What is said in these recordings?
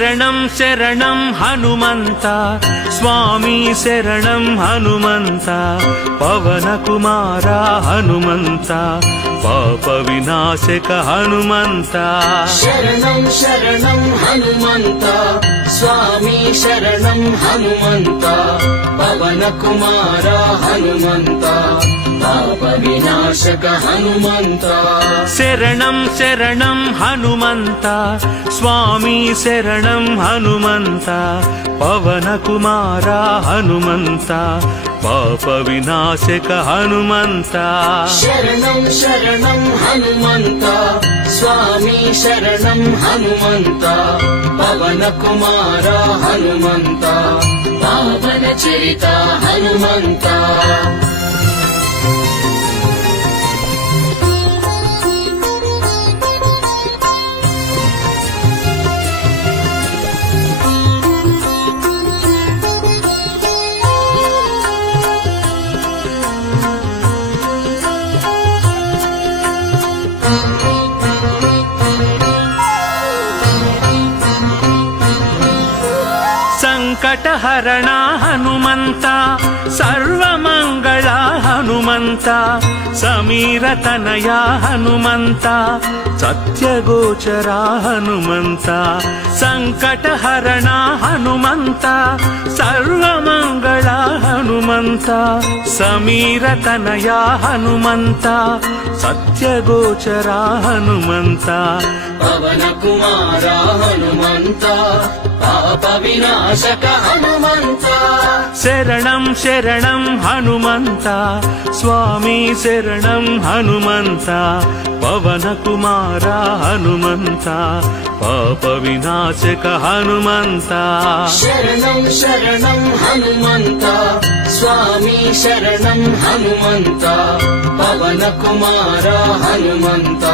శరణం శరణం హనుమంత స్వామి శరణం హనుమంత పవన కుమార హనుమంత పాప వినాశక హనుమంత శరణం శరణం హనుమంత స్వామి శరణం హనుమంత పవన కుమార హనుమంత పాప వినాశక హనుమంత శరణం శరణం హనుమంత స్వామి శరణం హనుమంత పవన కుమార హనుమంత పాప వినాశక హనుమంత శరణం శరణం హనుమంత స్వామి శరణం హనుమంత పవన కుమార హనుమంత పావన చరిత హనుమంత ಸಂಕಟಹರಣ ಹನುಮಂತ ಸರ್ವಮಂಗಳ ಹನುಮಂತ ಸಮೀರತನಯ ಹನುಮಂತ ಸತ್ಯಗೋಚರ ಹನುಮಂತ ಸಂಕಟಹರಣ ಹನುಮಂತ ಸರ್ವಮಂಗಳ ಹನುಮಂತ ಸಮೀರತನಯ ಹನುಮಂತ ಸತ್ಯಗೋಚರ ಹನುಮಂತ ಪವನ ಕುಮಾರ ಹನುಮಂತ ಪಾಪ ವಿನಾಶಕ ಹನುಮಂತ ಶರಣಂ ಶರಣಂ ಹನುಮಂತ ಸ್ವಾಮಿ ಶರಣಂ ಹನುಮಂತ ಪವನ ಕುಮಾರ ಹನುಮಂತ ಪಾಪ ವಿನಾಶಕ ಹನುಮಂತ ಶರಣಂ ಶರಣಂ ಹನುಮಂತ ಸ್ವಾಮಿ ಶರಣಂ ಹನುಮಂತ ಪವನ ಕುಮಾರ ಹನುಮಂತ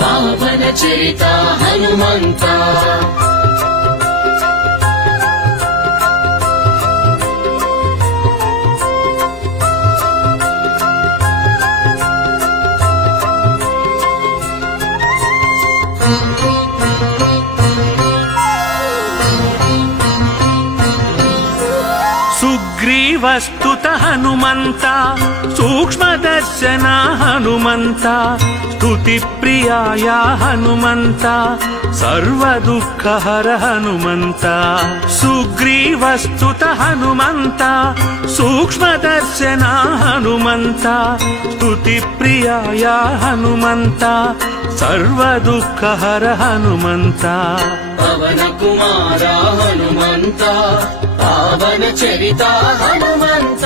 ಪಾವನ ಚರಿತ ಹನುಮಂತ ಸುಗ್ರೀವಸ್ತುತ ಹನುಮಂತ ಸೂಕ್ಷ್ಮದರ್ಶನ ಹನುಮಂತ ಸ್ತುತಿ ಪ್ರಿಯಾಯ ಹನುಮಂತ ಸರ್ವ ದುಃಖ ಹರ ಹನುಮಂತ ಸುಗ್ರೀವಸ್ತುತ ಹನುಮಂತ ಸೂಕ್ಷ್ಮದರ್ಶನ ಹನುಮಂತ ಸ್ತುತಿ ಪ್ರಿಯಾಯ ಹನುಮಂತ ಸರ್ವ ದುಃಖ ಹರ ಹನುಮಂತ ಪವನ ಕುಮಾರ ಹನುಮಂತ ಪಾವನ ಚರಿತ ಹನುಮಂತ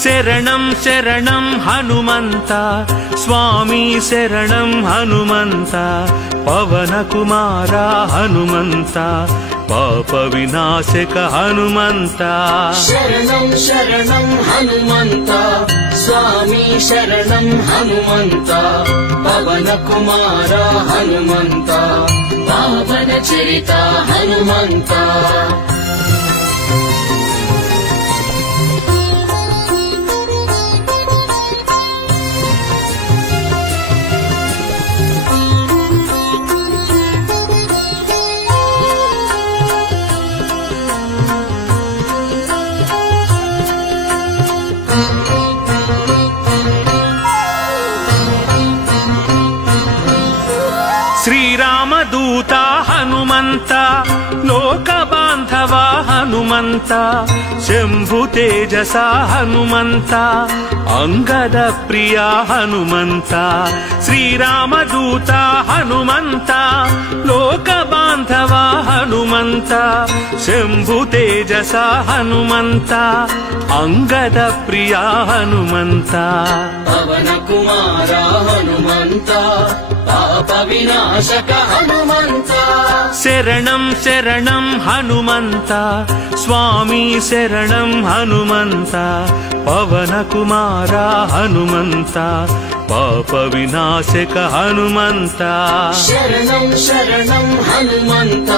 ಶರಣಂ ಶರಣಂ ಹನುಮಂತ ಸ್ವಾಮಿ ಶರಣಂ ಹನುಮಂತ ಪವನ ಕುಮಾರ ಹನುಮಂತ ಪಾಪ ವಿನಾಶಕ ಹನುಮಂತ ಶರಣಂ ಶರಣಂ ಹನುಮಂತ ಸ್ವಾಮಿ ಶರಣಂ ಹನುಮಂತ ಪವನ ಕುಮಾರ ಹನುಮಂತ ಪಾವನ ಚರಿತ ಹನುಮಂತ ಶ್ರೀರಾಮದೂತ ಹನುಮಂತ ಲೋಕ ಬಾಂಧವ ಹನುಮಂತ ಶಂಭು ತೇಜಸ ಹನುಮಂತ ಅಂಗದ ಪ್ರಿಯ ಹನುಮಂತ ಶ್ರೀರಾಮದೂತ ಹನುಮಂತ ಲೋಕ ಬಾಂಧವ ಹನುಮಂತ ಶಂಭು ತೇಜಸ ಹನುಮಂತ ಅಂಗದ ಪ್ರಿಯ ಹನುಮಂತ ಪವನ ಕುಮಾರ ಹನುಮಂತ ಪಾಪ ವಿನಾಶಕ ಹನುಮಂತ ಶರಣಂ ಶರಣಂ ಹನುಮಂತ ಸ್ವಾಮಿ ಶರಣಂ ಹನುಮಂತ ಪವನ ಕುಮಾರ ಹನುಮಂತ ಪಾಪ ವಿನಾಶಕ ಹನುಮಂತ ಶರಣಂ ಶರಣಂ ಹನುಮಂತ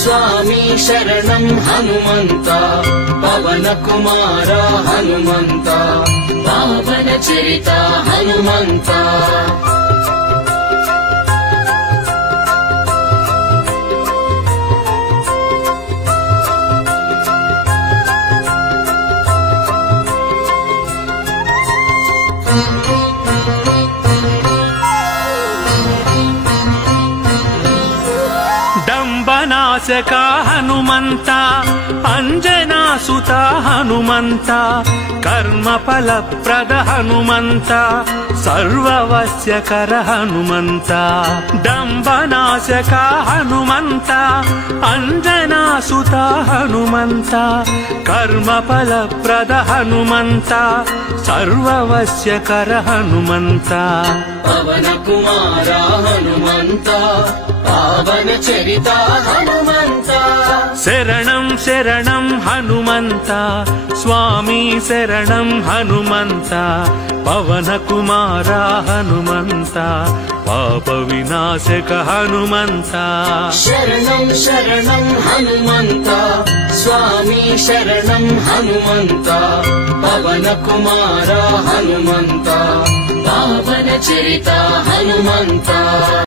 ಸ್ವಾಮಿ ಶರಣಂ ಹನುಮಂತ ಪವನ ಕುಮಾರ ಹನುಮಂತ ಪಾವನ ಚರಿತ ಹನುಮಂತ ನಾಶಕ ಹನುಮಂತ ಅಂಜನಾಸುತ ಹನುಮಂತ ಕರ್ಮ ಫಲಪ್ರದ ಹನುಮಂತ ಸರ್ವವಶ್ಯಕರ ಹನುಮಂತ ದಂಬನಾಶಕ ಹನುಮಂತ ಅಂಜನಾಸುತ ಹನುಮಂತ ಕರ್ಮ ಫಲಪ್ರದ ಹನುಮಂತ ಸರ್ವವಶ್ಯಕರ ಹನುಮಂತ ಪವನ ಕುಮಾರ ಹನುಮಂತ ಪಾವನ ಚರಿತ ಹನುಮಂತ ಶರಣಂ ಶರಣಂ ಹನುಮಂತ ಸ್ವಾಮಿ ಶರಣಂ ಹನುಮಂತ ಪವನ ಕುಮಾರ ಹನುಮಂತ ಪಾಪ ವಿನಾಶಕ ಹನುಮಂತ ಶರಣಂ ಶರಣಂ ಹನುಮಂತ ಸ್ವಾಮಿ ಶರಣಂ ಹನುಮಂತ ಪವನ ಕುಮಾರ ಹನುಮಂತ ಪಾವನ ಚರಿತ ಹನುಮಂತ